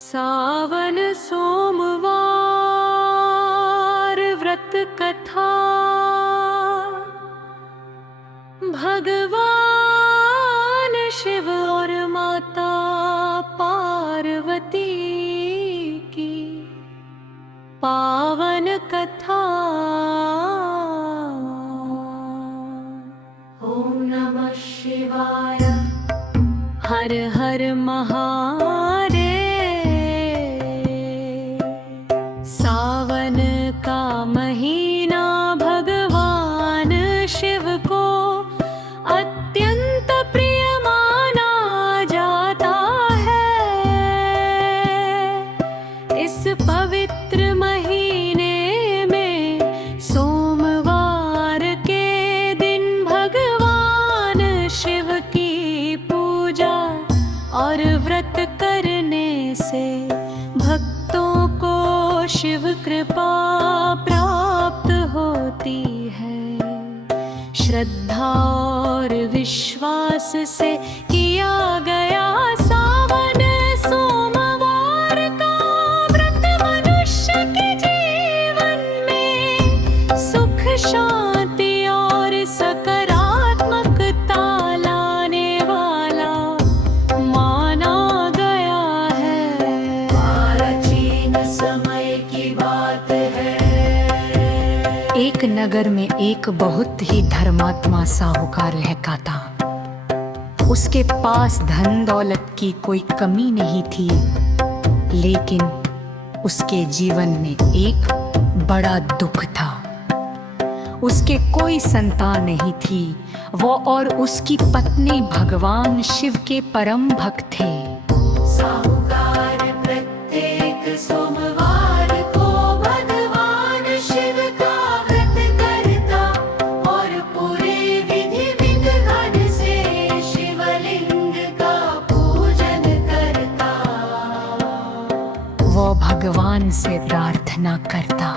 सावन सोमवार व्रत कथा। भगवान शिव और माता पार्वती की पावन कथा। ओम नमः शिवाय। हर हर महादेव। सावन का महीना भगवान शिव को अत्यंत प्रिय माना जाता है। इस पवित्र महीने में सोमवार के दिन भगवान शिव की पूजा और व्रत करने से भक्तों को शिव कृपा प्राप्त होती है। श्रद्धा और विश्वास से किया गया सावन सोमवार का व्रत मनुष्य के जीवन में सुख शांति और सकारात्मकता लाने वाला माना गया है। प्राचीन समय की बात है। एक नगर में एक बहुत ही धर्मात्मा साहूकार रहता था। उसके पास धन दौलत की कोई कमी नहीं थी, लेकिन उसके जीवन में एक बड़ा दुख था। उसके कोई संतान नहीं थी। वो और उसकी पत्नी भगवान शिव के परम भक्त थे। साहूकार प्रत्येक सोमवार को भगवान शिव का व्रत करता और पूरे विधि विधान से शिवलिंग का पूजन करता। वो भगवान से प्रार्थना करता,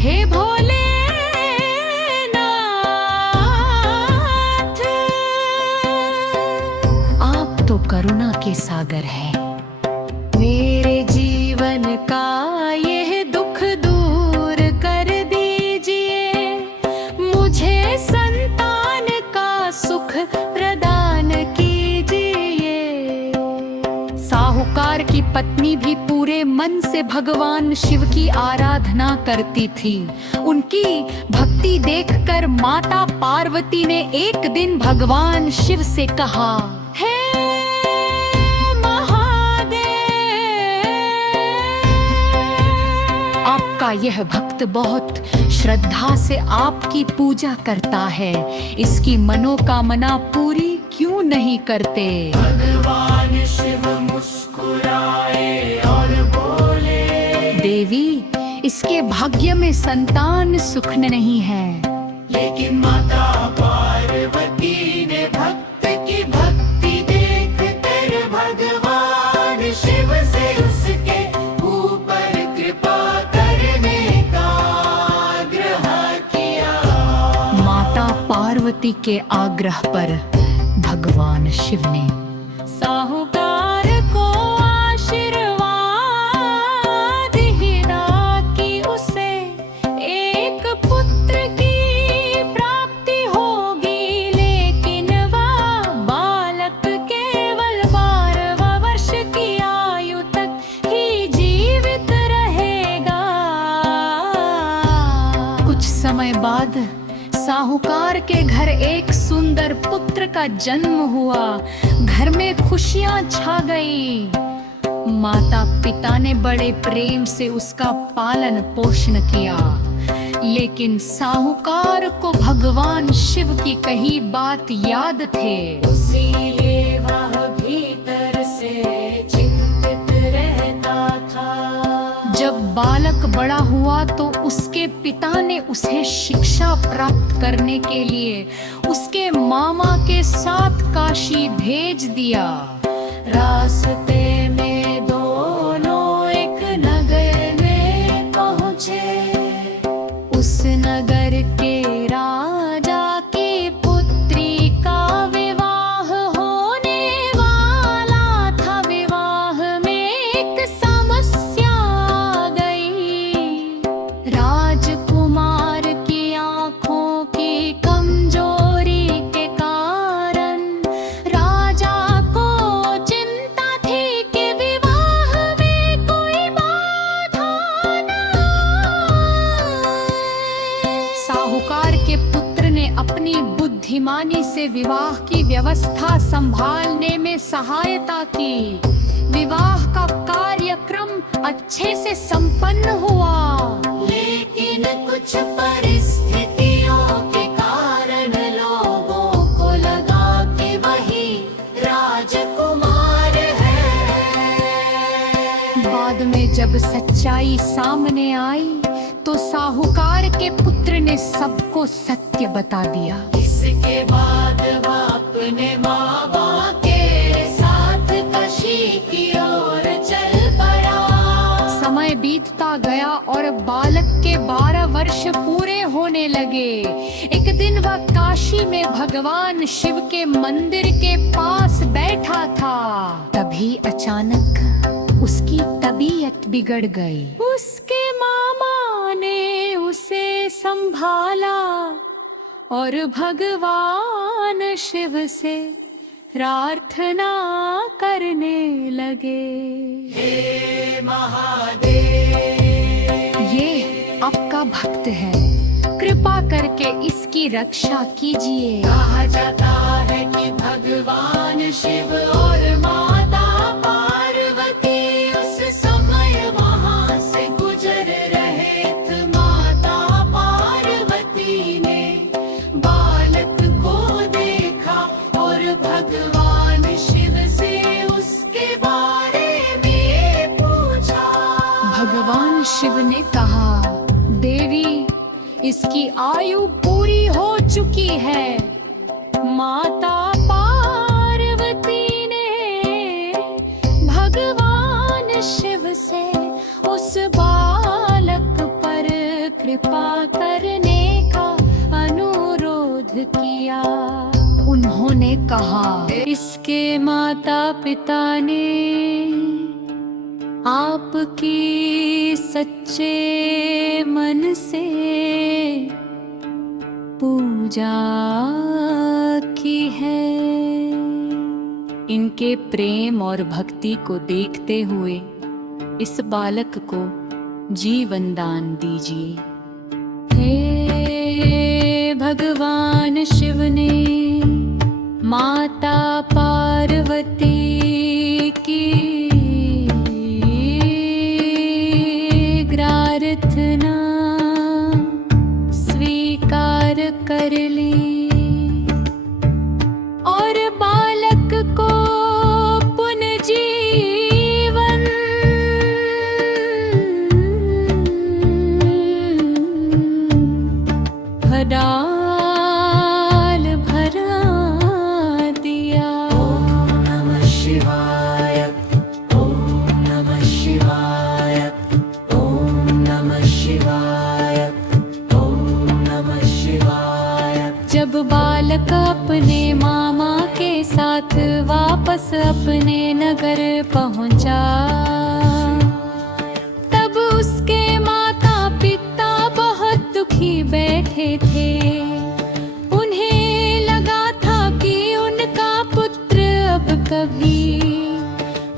हे भोलेनाथ, आप तो करुणा के सागर हैं। मेरे जीवन का यह दुख दूर कर दीजिए। मुझे संतान का सुख प्रदान कीजिए। साहूकार की पत्नी भी पूरे मन से भगवान शिव की आराधना करती थी। उनकी भक्ति देखकर माता पार्वती ने एक दिन भगवान शिव से कहा, हे महादेव, आपका यह भक्त बहुत श्रद्धा से आपकी पूजा करता है। इसकी मनोकामना पूरी क्यों नहीं करते? भगवान शिव मुस्कुराए और बोले, देवी, इसके भाग्य में संतान सुख नहीं है। लेकिन माता पार्वती ने भक्त की भक्ति देखकर भगवान शिव से उसके ऊपर कृपा करने का आग्रह किया। माता पार्वती के आग्रह पर भगवान शिव ने साहूकार को आशीर्वाद दिया कि उसे एक पुत्र की प्राप्ति होगी। लेकिन वह बालक केवल 12 वर्ष की आयु तक ही जीवित रहेगा। कुछ समय बाद साहूकार के घर एक सुंदर पुत्र का जन्म हुआ। घर में खुशियां छा गई। माता पिता ने बड़े प्रेम से उसका पालन पोषण किया। लेकिन साहूकार को भगवान शिव की कही बात याद थे। इसीलिए वह भीतर से चिंतित रहता था। जब बालक बड़ा हुआ तो उसके पिता ने उसे शिक्षा प्राप्त करने के लिए उसके मामा के साथ काशी भेज दिया। रास्ते में दोनों एक नगर में पहुंचे। उस नगर के राजा की बुद्धिमानी से विवाह की व्यवस्था संभालने में सहायता की। विवाह का कार्यक्रम अच्छे से संपन्न हुआ, लेकिन कुछ परिस्थितियों के कारण लोगों को लगा कि वही राजकुमार है। बाद में जब सच्चाई सामने आई तो साहूकार के पुत्र ने सबको सत्य बता दिया। इसके बाद वह अपने माँ बाप के साथ काशी की ओर चल पड़ा। समय बीतता गया और बालक के 12 वर्ष पूरे होने लगे। एक दिन वह काशी में भगवान शिव के मंदिर के पास बैठा था। तभी अचानक उसकी तबीयत बिगड़ गई। उसके मामा ने उसे संभाला और भगवान शिव से प्रार्थना करने लगे। हे महादेव, ये आपका भक्त है, कृपा करके इसकी रक्षा कीजिए। कहा जाता है कि भगवान शिव और माता पार्वती उस समय वहां से गुजर रहे थे। माता पार्वती ने बालक को देखा और भगवान शिव से उसके बारे में पूछा। भगवान शिव ने कहा, देवी, इसकी आयु पूरी हो चुकी है। माता पार्वती ने भगवान शिव से उस बालक पर कृपा करने का अनुरोध किया। उन्होंने कहा, इसके माता पिता ने आपकी सच्चे मन से पूजा की है। इनके प्रेम और भक्ति को देखते हुए इस बालक को जीवन दान दीजिए। हे भगवान शिव ने माता पार्वती की प्रार्थना स्वीकार कर ली और बालक को पुनर्जीवन भरा दिया। ओम नमः शिवाय, ओम नमः शिवाय, ओम नमः शिवाय, ओम नमः शिवाय। जब बालक अपने मामा के साथ वापस अपने नगर पहुंचा, तब उसके माता पिता बहुत दुखी बैठे थे। उन्हें लगा था कि उनका पुत्र अब कभी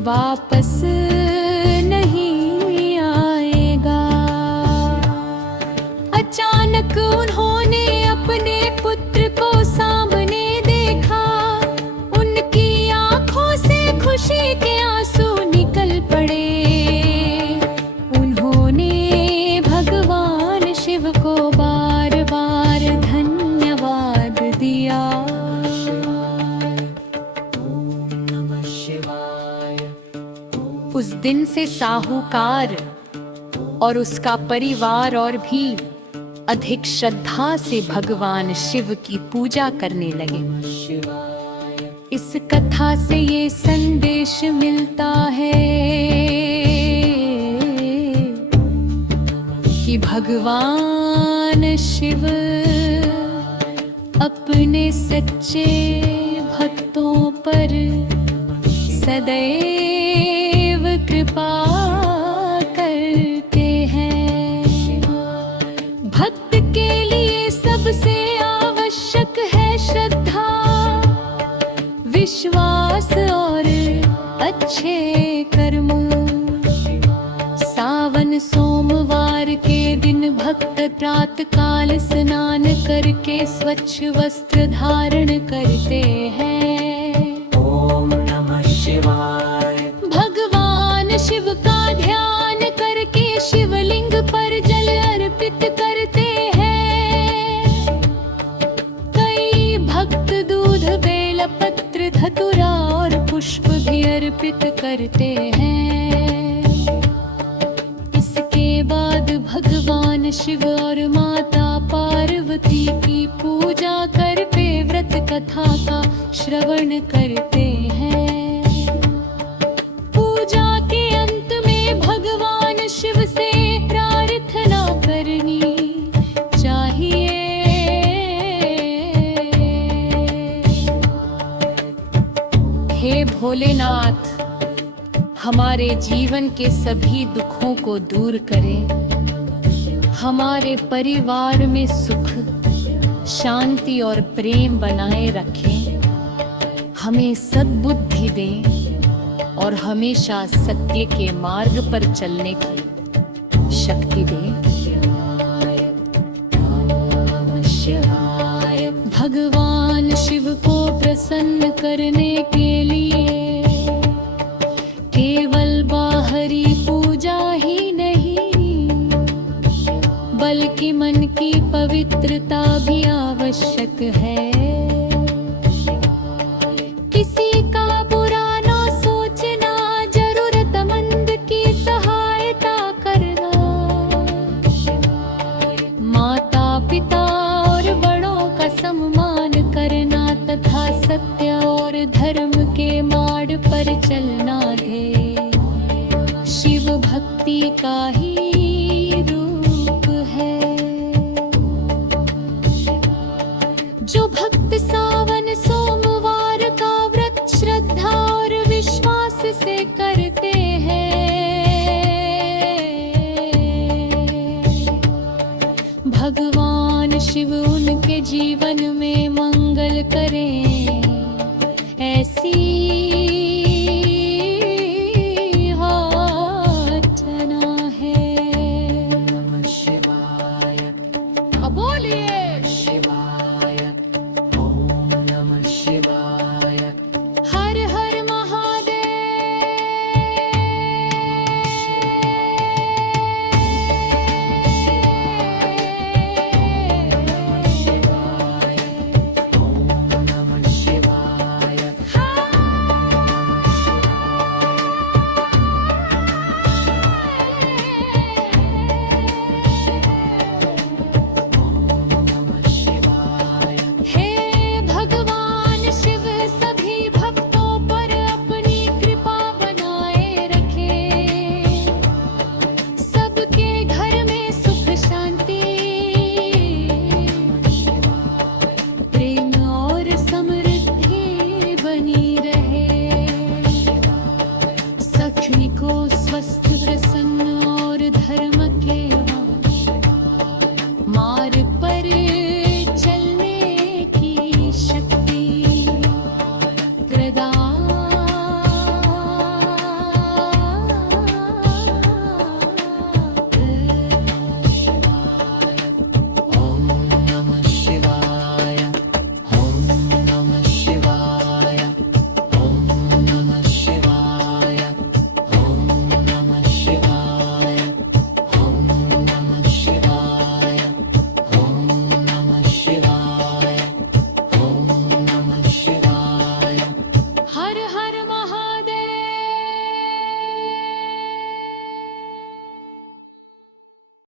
वापस नहीं आएगा। अचानक उन्होंने अपने पुत्र को सामने देखा। उनकी आंखों से खुशी के आंसू निकल पड़े। उन्होंने भगवान शिव को बार बार धन्यवाद दिया। ओम नमः शिवाय। उस दिन से साहूकार और उसका परिवार और भी अधिक श्रद्धा से भगवान शिव की पूजा करने लगे। इस कथा से ये संदेश मिलता है कि भगवान शिव अपने सच्चे भक्तों पर सदैव कृपा करते हैं। भक्त के लिए सबसे आवश्यक है श्रद्धा, विश्वास और अच्छे कर्म। सावन सोमवार के दिन भक्त भक्त प्रातः काल स्नान करके स्वच्छ वस्त्र धारण करते हैं। ओम नमः शिवाय। भगवान शिव का ध्यान करके शिवलिंग पर जल अर्पित करते हैं। कई भक्त दूध बेलपत्र धतूरा और पुष्प भी अर्पित करते हैं। इसके बाद भगवान शिव और माता पार्वती की पूजा करके व्रत कथा का श्रवण करते हैं। पूजा के अंत में भगवान शिव से प्रार्थना करनी चाहिए। हे भोलेनाथ, हमारे जीवन के सभी दुखों को दूर करें, हमारे परिवार में सुख, शांति और प्रेम बनाए रखें, हमें सद्बुद्धि दें और हमेशा सत्य के मार्ग पर चलने की शक्ति दें। भगवान शिव को प्रसन्न करने के लिए केवल बाहरी पूजा ही नहीं, बल्कि मन की पवित्रता भी आवश्यक है। किसी का बुरा ना सोचना, जरूरतमंद की सहायता करना, माता पिता और बड़ों का सम्मान करना तथा सत्य और धर्म के मार्ग पर चलना है शिव भक्ति का ही रूप है। जो भक्त सावन सोमवार का व्रत श्रद्धा और विश्वास से करते हैं, भगवान शिव उनके जीवन में मंगल करें, ऐसी